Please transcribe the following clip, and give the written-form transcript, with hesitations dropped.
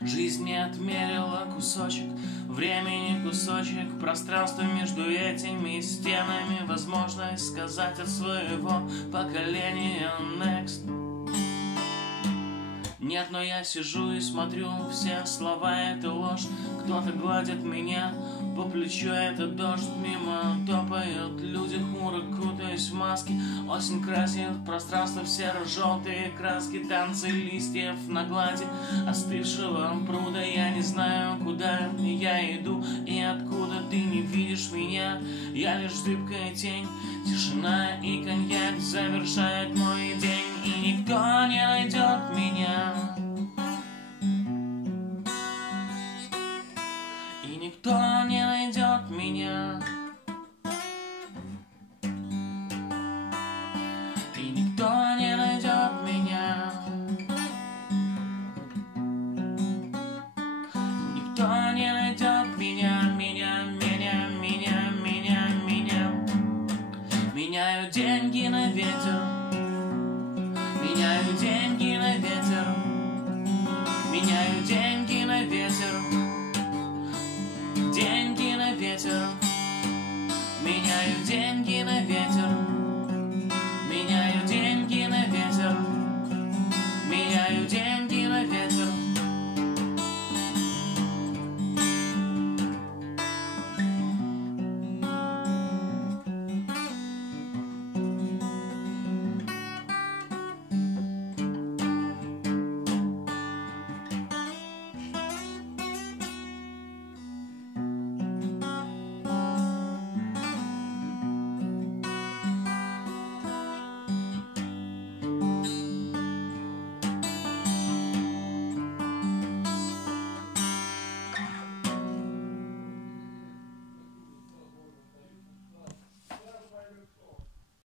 Жизнь мне отмерила кусочек времени, кусочек пространства между этими стенами. Возможность сказать от своего поколения next. Нет, но я сижу и смотрю, все слова — это ложь. Кто-то гладит меня по плечу, это дождь. Мимо топают люди, хмуро кутаясь в маски. Осень красит пространство в серо-желтые краски. Танцы листьев на глади остывшего пруда. Я не знаю, куда я иду и откуда ты не видишь меня. Я лишь зыбкая тень, тишина и коньяк завершает мой день. И никто не найдет меня. И никто не найдет меня. И никто не найдет меня. Никто не найдет меня. Меня. Меняю деньги на ветер. Меняю деньги на ветер. Меняю деньги на ветер.